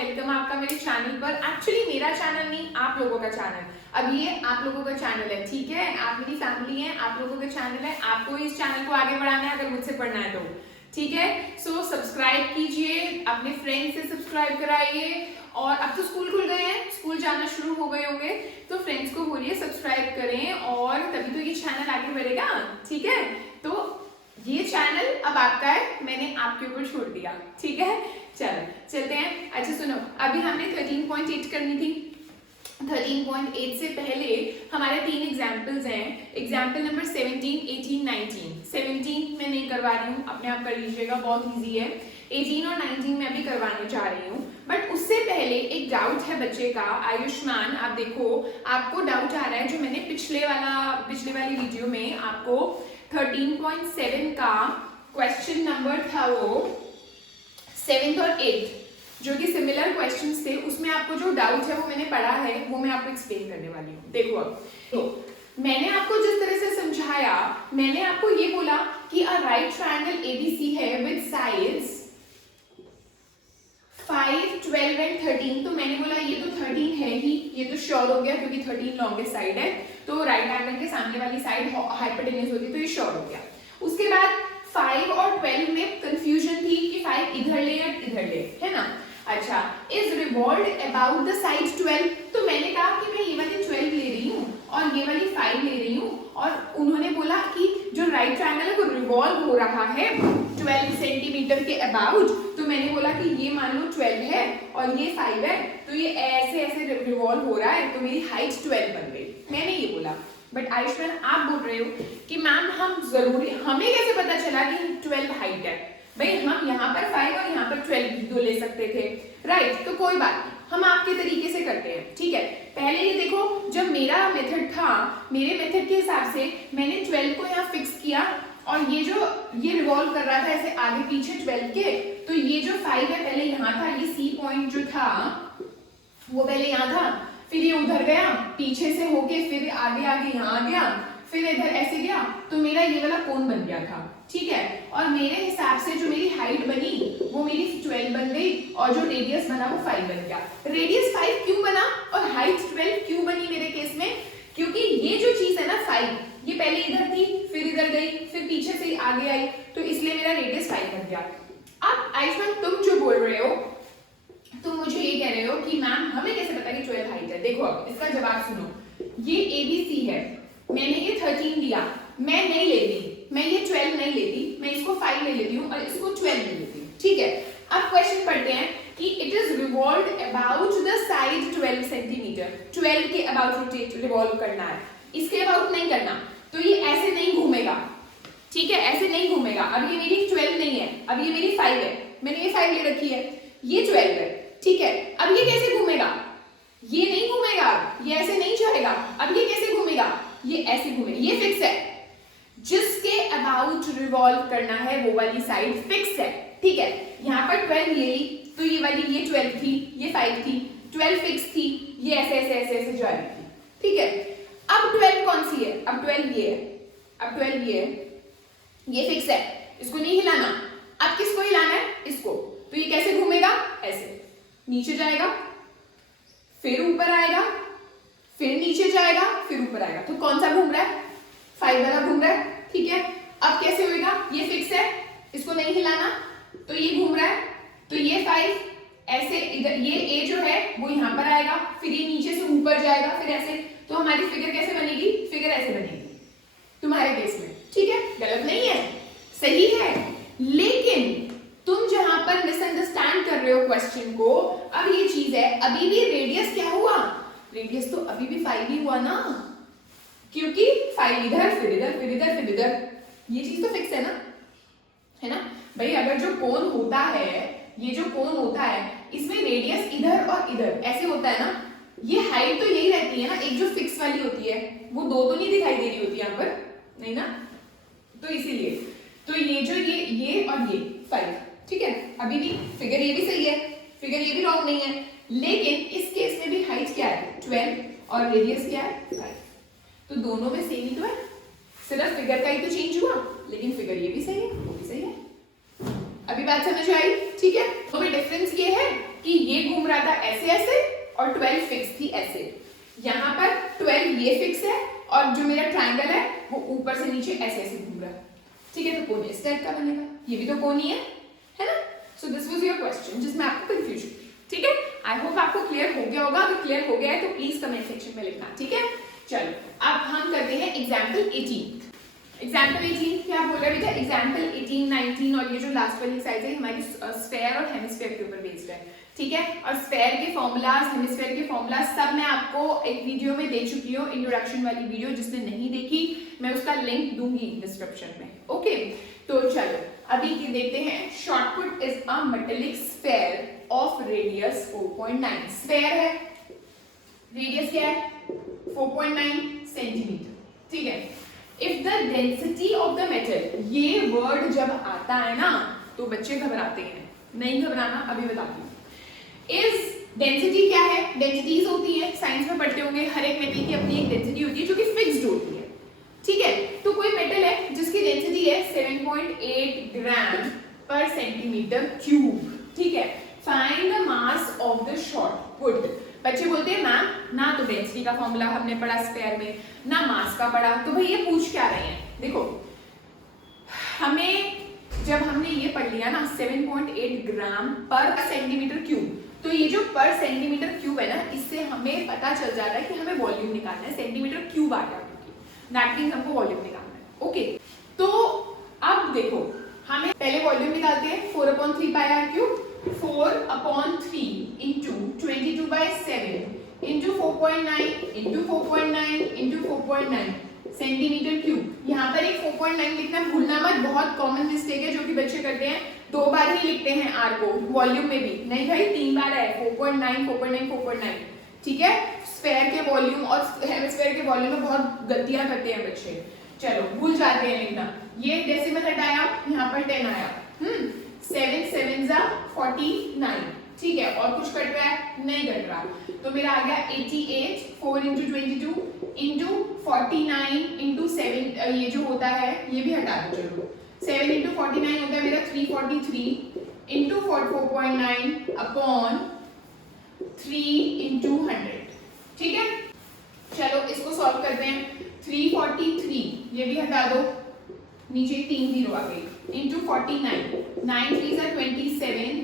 Welcome आपका मेरे channel पर। एक्चुअली मेरा चैनल नहीं, आप लोगों का चैनल। अब ये आप लोगों का चैनल है, ठीक है। आप मेरी फैमिली हैं, आप लोगों का चैनल है। आपको इस चैनल को आगे बढ़ाना है, अगर मुझसे पढ़ना है तो ठीक है। सो सब्सक्राइब कीजिए, अपने फ्रेंड से सब्सक्राइब कराइए। और अब तो स्कूल खुल गए हैं, स्कूल जाना शुरू हो गए होंगे, तो फ्रेंड्स को बोलिए सब्सक्राइब करें, और तभी तो ये चैनल आगे बढ़ेगा, ठीक है। तो ये चैनल अब आपका है, मैंने आपके ऊपर छोड़ दिया, ठीक है। चलो चलते हैं। अच्छा सुनो, अभी हमने 13.8 करनी थी। 13.8 से पहले हमारे 3 एग्जाम्पल्स हैं। Example number 17, 18, 19। 17 में नहीं करवा रही हूँ, अपने आप कर लीजिएगा, बहुत ईजी है। 18 और 19 में भी करवाने जा रही हूँ, बट उससे पहले एक डाउट है बच्चे का। आयुष्मान, आप देखो, आपको डाउट आ रहा है, जो मैंने पिछले वाली वीडियो में आपको 13.7 का क्वेश्चन नंबर था, वो 7th और 8th जो कि सिमिलर क्वेश्चंस थे, उसमें आपको जो डाउट है वो मैंने पढ़ा है, वो मैं आपको एक्सप्लेन करने वाली हूँ। देखो अब तो मैंने आपको जिस तरह से समझाया, मैंने आपको ये बोला कि अ राइट ट्रायंगल एबीसी है विद साइड्स 5, 12 एंड 13। तो मैंने बोला ये तो 13 है ही, ये तो श्योर हो गया क्योंकि 13 लॉन्गेस्ट साइड है, तो राइट एंगल के सामने वाली साइड हाइपोटेन्यूज होती है, तो ये श्योर हो गया। उसके बाद 5 और 12 में कंफ्यूजन थी कि 5 इधर ले या इधर ले, है ना। अच्छा, is revolved about the side 12। तो मैंने कहा कि मैं ये वाली 12 ले रही हूँ और ये वाली 5 ले रही हूँ, और उन्होंने बोला कि जो राइट ट्रायंगल है वो रिवॉल्व हो रहा है 12 सेंटीमीटर के अबाउट। तो मैंने बोला कि ये मान लो 12 है और ये 5 है, तो ये ऐसे ऐसे रिवॉल्व हो रहा है, तो मेरी हाइट 12 बन गई। मैंने ये बोला। बट आयुष्मान, आप बोल रहे हो कि मैम हम जरूरी, हमें कैसे पता चला कि 12 हाइट है? भाई हम यहाँ पर 5 और यहाँ पर 12 भी तो ले सकते थे, राइट। तो कोई बात नहीं, हम आपके तरीके से करते हैं, ठीक है। पहले ये देखो, जब मेरा मेथड था, मेरे मेथड के हिसाब से मैंने 12 को यहाँ फिक्स किया, और ये रिवॉल्व कर रहा था ऐसे आगे पीछे 12 के, तो ये जो 5 है पहले यहाँ था, ये सी पॉइंट जो था वो पहले यहाँ था, फिर ये उधर गया पीछे से होके, फिर आगे आगे यहाँ आ गया, फिर इधर ऐसे गया, तो मेरा ये वाला कोण बन गया था, ठीक है। और मेरे हिसाब से जो मेरी हाइट बनी वो मेरी 12 बन गई, और जो रेडियस बना वो 5 बन गया। रेडियस 5 क्यों बना और हाइट 12 क्यों बनी मेरे केस में? क्योंकि ये जो चीज है ना 5, ये पहले इधर थी, फिर इधर गई, फिर पीछे से आगे आई, तो इसलिए मेरा रेडियस 5 बन गया। अब आयुष्मान, तुम जो बोल रहे हो, तुम मुझे ये कह रहे हो कि मैम हमें कैसे पता कि 12 हाइट है? देखो अब इसका जवाब सुनो। ये ABC है, मैंने ये 13 लिया, मैं नहीं लेती, मैं ये 12 नहीं लेती, मैं इसको 5 ले लेती हूँ और इसको 12 ले लेती हूँ, ठीक है। अब क्वेश्चन पढ़ते हैं कि it is revolved about the side 12 centimetre. 12 के अबाउट रोटेट रिवॉल्व करना है, इसके अबाउट नहीं करना। तो ये ऐसे नहीं घूमेगा, ठीक है, ऐसे नहीं घूमेगा। अब ये मेरी 12 नहीं है, अब ये मेरी 5 है, मैंने ये 5 ले रखी है, ये 12 है, ठीक है। अब ये कैसे घूमेगा? ये नहीं घूमेगा, ये ऐसे नहीं जाएगा। अब ये कैसे घूमेगा? ये ऐसे घूमेगा, ये फिक्स है। जिसके अबाउट रिवॉल्व करना है वो वाली साइड फिक्स है, ठीक है। यहाँ पर 12 ले ली, तो ये वाली ये 12 थी, ये 5 थी, 12 फिक्स थी, ये ऐसे ऐसे ऐसे ऐसे जा रही थी, ठीक है। अब 12 कौन सी है? अब 12 ये है, अब 12 ये है, ये फिक्स है, इसको नहीं हिलाना। अब किसको हिलाना है? इसको। तो ये कैसे घूमेगा? ऐसे नीचे जाएगा, फिर ऊपर आएगा, फिर नीचे जाएगा, फिर ऊपर आएगा। तो कौन सा घूम रहा है? 5 वाला घूम रहा है, ठीक है। अब कैसे होएगा? ये फिक्स है, इसको नहीं हिलाना, तो ये घूम रहा है, तो ये 5 ऐसे इधर, ये A जो है वो यहाँ पर आएगा, फिर ये नीचे से ऊपर जाएगा, फिर ऐसे। तो हमारी फिगर कैसे बनेगी? फिगर ऐसे बनेगी तुम्हारे केस में, ठीक है। गलत नहीं है, सही है। लेकिन तुम जहां पर मिसअंडरस्टैंड कर रहे हो क्वेश्चन को, अब ये चीज है, अभी भी रेडियस क्या हुआ? रेडियस तो अभी भी 5 ही हुआ ना, क्योंकि 5 इधर, फिर इधर, फिर इधर, फिर इधर, ये चीज तो फिक्स है ना भाई। अगर जो कोण होता है, ये जो कोण होता है, इसमें रेडियस इधर और इधर ऐसे होता है ना, ये हाइट तो यही रहती है ना, एक जो फिक्स वाली होती है, वो दो तो नहीं दिखाई दे रही होती यहाँ पर, नहीं ना। तो इसीलिए तो ये जो ये और ये 5, ठीक है। अभी भी फिगर ये भी सही है, फिगर ये भी रॉन्ग नहीं है, लेकिन इस केस में भी हाइट क्या है? 12 और रेडियस क्या है? 5। तो दोनों में सेम ही तो है, सिर्फ फिगर का ही तो चेंज हुआ, लेकिन फिगर ये भी सही है, वो भी सही है। अभी बात समझ आई? ठीक है, तो डिफरेंस ये है कि ये घूम रहा था ऐसे ऐसे और 12 फिक्स थी ऐसे। यहाँ पर 12 ये फिक्स है और जो मेरा ट्रायंगल है वो ऊपर से नीचे ऐसे ऐसे घूम रहा है। ठीक है, तो कोन इस टाइप का बनेगा, ये भी तो कोन ही है ना? So this was your question जिसमें आपको कंफ्यूजन। ठीक है, आई होप आपको क्लियर हो गया होगा। अगर क्लियर हो गया है तो प्लीज कमेंट सेक्शन में लिखना। ठीक है, चलो अब हम करते हैं एग्जाम्पल 18। एग्जाम्पल 18 क्या बोल रहा है बेटा? एग्जाम्पल 18, 19 और ये जो लास्ट वाली एक्सरसाइज है हमारी स्फेयर और हेमिस्फेयर के ऊपर बेस्ड है। ठीक है, और स्फेयर के फॉर्मूलाज, हेमिस्फेयर के फॉर्मूलाज सब मैं आपको एक वीडियो में दे चुकी हूँ, इंट्रोडक्शन वाली वीडियो। जिसने नहीं देखी मैं उसका लिंक दूंगी डिस्क्रिप्शन में। ओके, तो चलो अभी देखते हैं। Shot put is a metallic sphere of radius 4.9। Sphere है, रेडियस क्या है? 4.9 सेंटीमीटर। ठीक है, if the density of the metal, ये वर्ड जब आता है ना तो बच्चे घबराते हैं। नहीं घबराना, अभी बताती हूँ। इज डेंसिटी क्या है? डेंसिटीज होती है, साइंस में पढ़ते होंगे, हर एक मेटल की अपनी एक डेंसिटी होती है जो कि फिक्स्ड होती है। ठीक है, तो कोई मेटल है जिसकी डेंसिटी है 7.8 ग्राम पर सेंटीमीटर क्यूब। ठीक है, find the mass of the shot put. बच्चे बोलते हैं मैम ना तो डेंसिटी का फॉर्मूला हमने पढ़ा स्फेयर में, ना मास का पढ़ा, तो भाई ये पूछ क्या रहे हैं? देखो, हमें जब हमने ये पढ़ लिया ना 7.8 ग्राम पर सेंटीमीटर क्यूब, तो ये जो पर सेंटीमीटर क्यूब है ना, इससे हमें पता चल जाता है कि हमें वॉल्यूम निकालना है। सेंटीमीटर क्यूब आ गया, दैट मींस हमको वॉल्यूम निकालना है। ओके, तो अब देखो हमें पहले वॉल्यूम निकालते हैं। 4/3 pi r cube, 4/3 into 22/7 into 4.9 into 4.9 into 4.9 centimetre cube. यहाँ पर एक 4.9 लिखना भूलना मत, बहुत कॉमन मिस्टेक है जो कि बच्चे करते हैं। 2 बार ही लिखते हैं आर को, वॉल्यूम में भी नहीं भाई, 3 बार है। 4.9 4.9 4.9। ठीक है, स्फेयर के वॉल्यूम और हेमिस्फेयर के वॉल्यूम में बहुत गलतियां करते हैं बच्चे, चलो भूल जाते हैं लिखना। ये डेसिमल हटाया, यहाँ पर 10 आया। 7 7 जा 49। ठीक है, और कुछ कट रहा है? नहीं कट रहा, तो मेरा आ गया 88। 4 इंटू 22 इंटू 49 इंटू 7, ये जो होता है ये भी हटा दो। चलो 7 इंटू 49 होता है मेरा 343 इंटू 4.9 अपॉन 3 इंटू 100। ठीक है, चलो इसको सॉल्व करते हैं। 343 ये भी हटा दो, नीचे 3 0 आ गई, इंटू 49, 9 3 जा 27,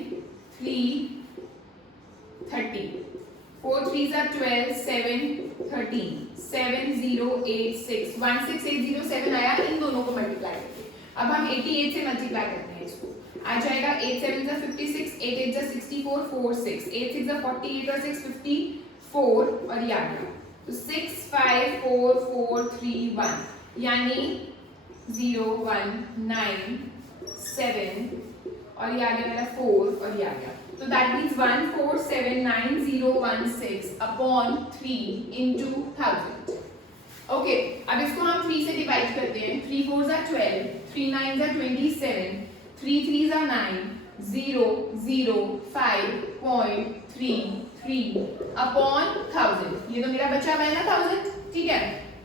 3 30, 4 3 जा 12, 7 13, 7 0 8 6 16807 आया। इन दोनों को मल्टीप्लाई करके अब हम 88 से मल्टीप्लाई करते हैं। इसको आ जाएगा 8 7 जा 56, 8 8 जा 64, 4 6, 8 6 जा 48 और 6 54 और ये आ गया, तो 6 5 4 4 3 1 यानी 0 1 9 7 और ये आ गया मेरा 4 और ये आ गया, तो that means 1479016 upon 3 into 1000। Okay, अब इसको हम 3 से डिवाइड करते हैं। 3 4 जा 12, 3 9 जा 27, 3 3 जा 9, 0 0 5.33 अपॉन 1000। ये तो मेरा बचा हुआ है ना 1000। ठीक है,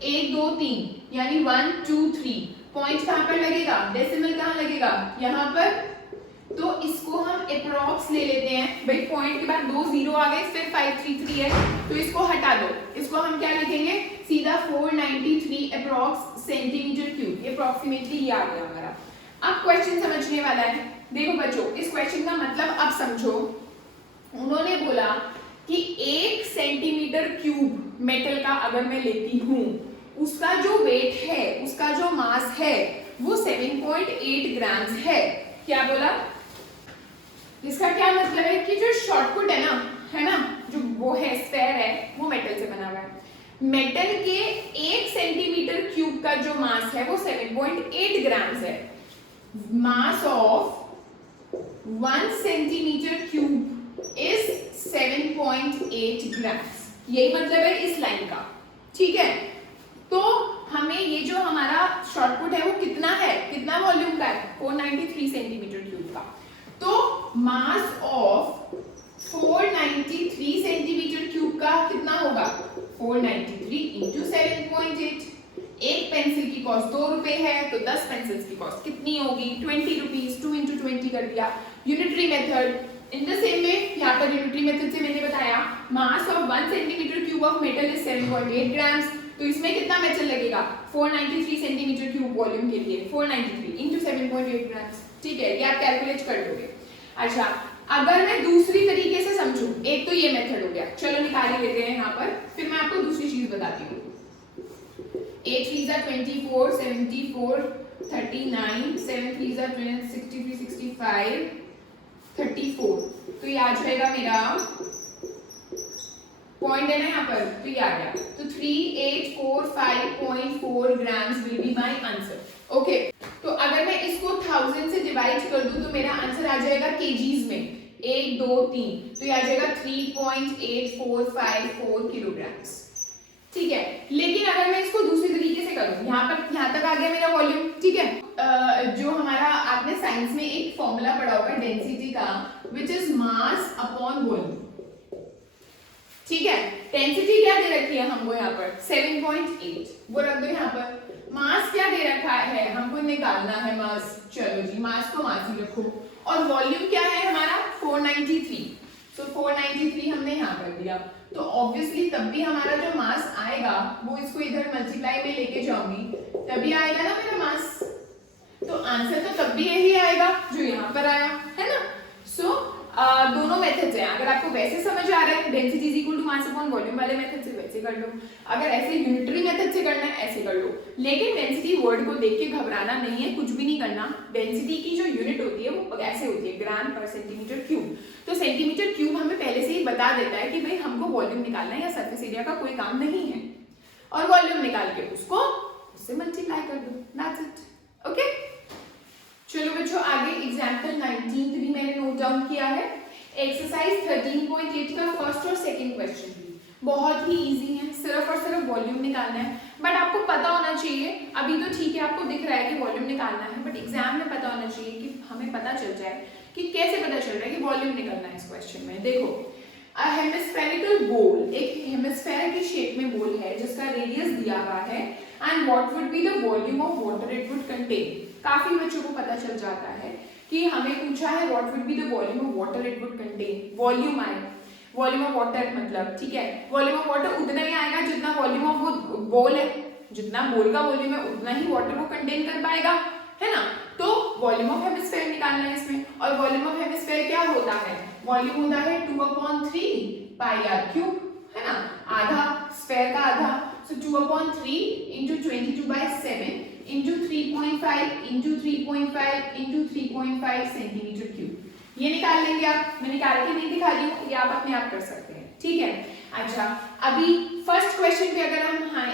1 2 3 यानी 1 2 3। पॉइंट कहाँ पर लगेगा? डेसिमल कहाँ लगेगा? यहाँ पर। तो इसको हम अप्रॉक्स ले लेते हैं भाई, पॉइंट के बाद 2 0 आ गए, फिर 533 है, तो इसको हटा दो। इसको हम क्या लिखेंगे? सीधा 493 अप्रॉक्स सेंटीमीटर क्यूब। ये अप्रॉक्सीमेटली ये आ गया हमारा। अब क्वेश्चन समझने वाला है। देखो बच्चों, इस क्वेश्चन का मतलब अब समझो। उन्होंने बोला कि 1 सेंटीमीटर क्यूब मेटल का अगर मैं लेती हूँ, उसका जो वेट है, उसका जो मास है वो 7.8 ग्राम है। क्या बोला? इसका क्या मतलब है कि जो शॉर्टपुट है ना, जो वो है स्फेयर है, वो मेटल से बना हुआ है। मेटल के 1 सेंटीमीटर क्यूब का जो मास है वो 7.8 ग्राम है। Mass of 1 centimetre cube is 7.8 ग्राम। यही मतलब है इस लाइन का। ठीक है, तो हमें ये जो हमारा शॉर्टपुट है वो कितना है, कितना वॉल्यूम का है? 493 सेंटीमीटर क्यूब का। तो मास ऑफ 493 सेंटीमीटर क्यूब का कितना होगा? 493 इंटू 7.8। एक पेंसिल की कॉस्ट 2 रुपए है, तो 10 पेंसिल्स की कॉस्ट कितनी होगी? 20 रुपीज। 2 इंटू 20 कर दिया। Unitary method in the same way, यहाँ पर यूनिटरी मेथड से मैंने बताया mass of 1 centimetre cube of metal is 7.8 grams, तो इसमें कितना मेटल लगेगा 493 सेंटीमीटर क्यूब वॉल्यूम के लिए 493 इंटू 7.8 ग्राम्स। ठीक है, ये आप कैलकुलेट कर दोगे। अच्छा, अगर मैं दूसरी तरीके से समझूं, एक तो ये मेथड हो गया, चलो निकाल ही लेते हैं यहाँ पर, फिर मैं आपको दूसरी चीज बताती हूँ। 8 3 24, 74, 39, 7 3 63, 65, 34, तो ये आ जाएगा मेरा पॉइंट है ना यहाँ पर, तो ये आ गया, तो 3845.4 grams will be my answer. Okay, तो अगर मैं इसको 1000 से डिवाइड कर दूं तो मेरा आंसर आ जाएगा केजीज में, 1 2 3, तो ये आ जाएगा 3.8454 किलोग्राम्स। ठीक है, लेकिन अगर मैं इसको दूसरी तरीके से करूं, यहाँ तक आ गया मेरा वॉल्यूम। ठीक है, जो हमारा आपने साइंस में एक फॉर्मूला पढ़ा होगा डेंसिटी का, which is mass upon volume. ठीक है, डेंसिटी क्या दे रखी है हमको यहाँ पर 7.8, वो रख दो यहाँ पर। मास क्या दे रखा है, हमको निकालना है मास, चलो जी मास को मास ही रखो, और वॉल्यूम क्या है हमारा 493, तो 493 हमने यहाँ कर दिया, तो ऑब्वियसली तब भी हमारा जो मास आएगा वो इसको इधर मल्टीप्लाई में लेके जाऊंगी, तभी आएगा ना मेरा मास, तो आंसर तो तब भी यही आएगा जो यहाँ पर आया है ना। सो दोनों मेथड्स हैं, अगर आपको वैसे समझ आ रहा है density is equal to mass upon volume वाले मेथड से वैसे कर लो, अगर ऐसे यूनिटरी मेथड से करना है ऐसे कर लो, लेकिन डेंसिटी वर्ड को देख के घबराना नहीं है, कुछ भी नहीं करना। डेंसिटी की जो यूनिट होती है वो ऐसे होती है ग्राम पर सेंटीमीटर क्यूब, तो सेंटीमीटर क्यूब हमें पहले से ही बता देता है कि भाई हमको वॉल्यूम निकालना है या सरफेस एरिया का कोई काम नहीं है, और वॉल्यूम निकाल के उसको उससे मल्टीप्लाई कर दो, दैट्स इट। ओके, चलो बच्चों आगे एग्जांपल 19 भी मैंने नोट डाउन किया है। एक्सरसाइज 13.8 का फर्स्ट और सेकंड क्वेश्चन भी बहुत ही इजी है, सिर्फ और सिर्फ वॉल्यूम निकालना है, बट आपको पता होना चाहिए, अभी तो ठीक है आपको दिख रहा है कि वॉल्यूम निकालना है, बट एग्जाम में पता होना चाहिए कि हमें पता चल जाए कि कैसे पता चल रहा है कि वॉल्यूम निकालना है। इस क्वेश्चन में देखो, अ हेमिस्फेरिकल बोल, एक हेमिस्फेयर की शेप में बोल है जिसका रेडियस दिया हुआ है, and what would be the volume of water it would contain. काफी बच्चों को पता चल जाता है कि हमें पूछा है what would be the volume of water it would contain, volume आए, वॉल्यूम ऑफ वाटर मतलब, ठीक है, वॉल्यूम ऑफ वाटर उतना ही आएगा जितना वॉल्यूम ऑफ वो बोल है, जितना बोल का वॉल्यूम है उतना ही वाटर वो कंटेन कर पाएगा, है ना। तो वॉल्यूम ऑफ हेमिस्फेयर निकालना है इसमें, और वॉल्यूम ऑफ हेमिस्फेयर क्या होता है, वॉल्यूम होता है 2/3 पाई आर क्यूब, है ना, आधा स्फेयर का आधा, सो 2/3 into 22/7 into 3.5 into 3.5 into 3.5 centimetre cube, ये निकाल लेंगे आप, मैं निकाल के नहीं दिखा रही हूँ, ये आप अपने आप कर सकते हैं। ठीक है, अच्छा अभी फर्स्ट क्वेश्चन पे अगर हम आए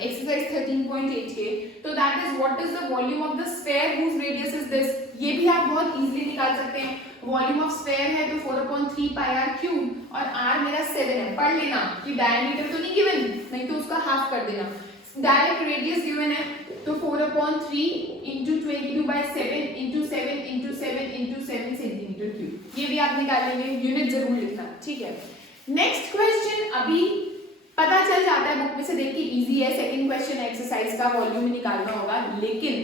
एक्सरसाइज 13.8 के, तो that is what is the volume of the sphere whose radius is this, ये भी आप बहुत इजीली निकाल सकते हैं। वॉल्यूम ऑफ स्फेयर है तो 4/3 पाई आर क्यूब, और आर मेरा 7 है, पढ़ लेना कि डायमीटर तो नहीं गिवन, नहीं तो उसका हाफ कर देना, डायरेक्ट रेडियस गिवन है, तो 4/3 into 22/7 into 7 into 7 into 7 centimetre cube, ये भी आप निकाल लेंगे, यूनिट जरूर लिखना। ठीक है, नेक्स्ट क्वेश्चन अभी पता चल जाता है बुक में से देख के, इजी है, सेकंड क्वेश्चन एक्सरसाइज का वॉल्यूम निकालना होगा, लेकिन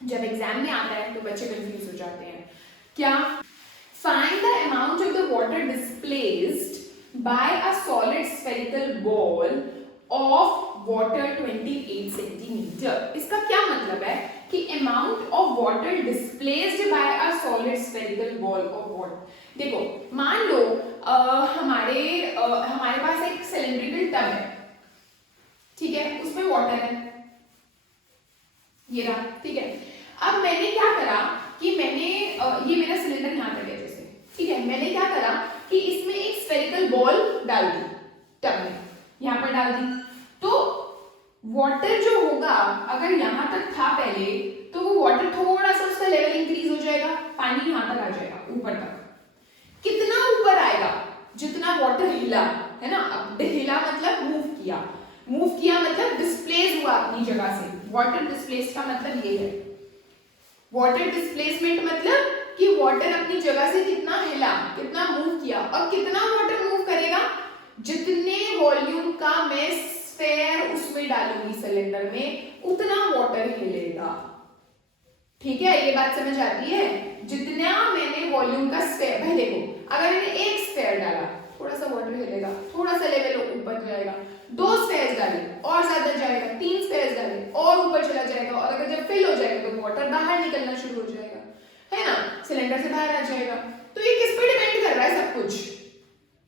जब एग्जाम में आता है तो बच्चे कंफ्यूज हो जाते हैं। क्या, find the amount of the water displaced by a solid spherical ball of water 28 centimetre. इसका क्या मतलब है कि amount of water displaced by a solid spherical ball of water. देखो मान लो हमारे पास एक सिलिंड्रिकल टब है, ठीक है, उसमें वाटर है, ये रहा, ठीक है। अब मैंने क्या करा कि मैंने ये मेरा सिलेंडर यहाँ पर है जैसे, ठीक है, मैंने क्या करा कि इसमें एक स्फेरिकल बॉल डाल दी टब में, यहाँ पर डाल दी, तो वाटर जो होगा अगर यहाँ तक था पहले, तो वो वाटर थोड़ा सा उसका लेवल इंक्रीज हो जाएगा, पानी यहाँ तक आ जाएगा ऊपर तक। कितना ऊपर आएगा, जितना वाटर हिला, है ना, अब हिला मतलब मूव किया मतलब डिस्प्लेस हुआ अपनी जगह से। वाटर डिस्प्लेस का मतलब ये है, वाटर डिस्प्लेसमेंट मतलब कि वाटर अपनी जगह से कितना हिला, कितना मूव किया, और कितना वाटर मूव करेगा, जितने वॉल्यूम का मैं स्फेयर उसमें डालूंगी सिलेंडर में, उतना वाटर हिलेगा। ठीक है, ये बात समझ आती है। जितना मैंने वॉल्यूम का स्फीयर, भाई देखो अगर मैंने एक स्फीयर डाला, थोड़ा सा वाटर हिलेगा, थोड़ा सा लेवल ऊपर जाएगा, 2 स्फीयर्स डाले और ज्यादा जाएगा, 3 स्फीयर्स डाले और ऊपर चला जाएगा, और अगर जब फिल हो जाएगा तो वाटर बाहर निकलना शुरू हो जाएगा, है ना, सिलेंडर से बाहर आ जाएगा। तो ये किस पे डिपेंड कर रहा है सब कुछ?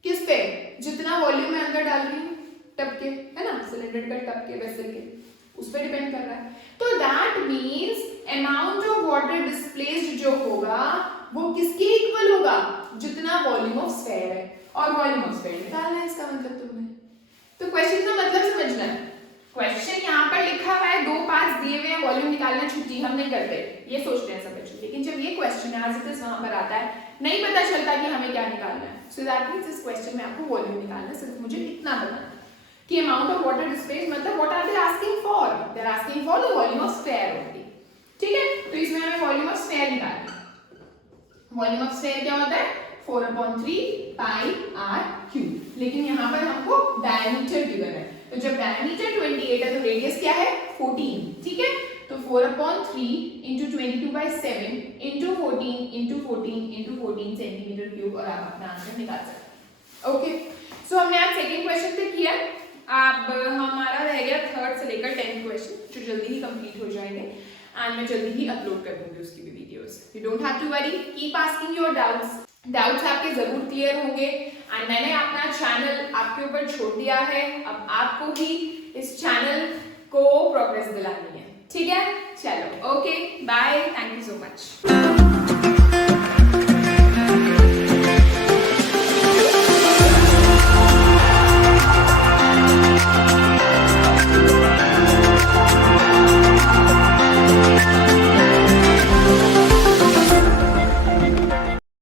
किस पे? जितना वॉल्यूम मैं अंदर डाल रही हूँ टब के, है ना, सिलेंडर का टब के, वेसल के, उस पे डिपेंड कर रहा है। तो that means amount of water displaced जो होगा वो किसके इक्वल होगा? जितना वॉल्यूम ऑफ स्फीयर है, और वॉल्यूम ऑफ स्फीयर निकालना है, इसका मतलब तुमने। तो क्वेश्चन का मतलब समझना है। क्वेश्चन यहाँ पर लिखा हुआ है 2 पार्ट्स दिए हुए हैं, वॉल्यूम निकालना छुट्टी हम नहीं करते, ये सोचते हैं सब बच्चे। लेकिन जब ये क्वेश्चन एज इट इज वहां पर आता है, नहीं पता चलता कि हमें क्या निकालना है। सो दैट मींस इस क्वेश्चन में आपको वॉल्यूम निकालना है, सिर्फ मुझे इतना बताना कि अमाउंट ऑफ वाटर डिस्प्लेस्ड मतलब what are they asking for? They are asking for the volume of sphere only. ठीक है, तो इसमें हमें वॉल्यूम ऑफ स्फीयर निकालना है। वॉल्यूम ऑफ स्फीयर क्या होता है? 4/3 पाई आर क्यूब। लेकिन यहाँ पर हमको डायमीटर गिवन है, तो जब डायमीटर 28 है तो रेडियस क्या है? 14। ठीक है, तो 4/3 into 22/7 into 14 into 14 into 14 centimetre cube, और आप अपना आंसर निकाल सकते हैं। ओके, सो हमने आज सेकंड क्वेश्चन पे किया। अब हमारा रह गया थर्ड से लेकर 10th क्वेश्चन, जो जल्दी ही कंप्लीट हो जाएंगे एंड मैं जल्दी ही अपलोड कर दूंगी उसकी भी videos. You don't have to worry, keep asking your doubts आपके जरूर क्लियर होंगे। एंड मैंने अपना चैनल आपके ऊपर छोड़ दिया है, अब आपको ही इस चैनल को प्रोग्रेस दिलानी है। ठीक है, चलो, okay, bye, thank you so much.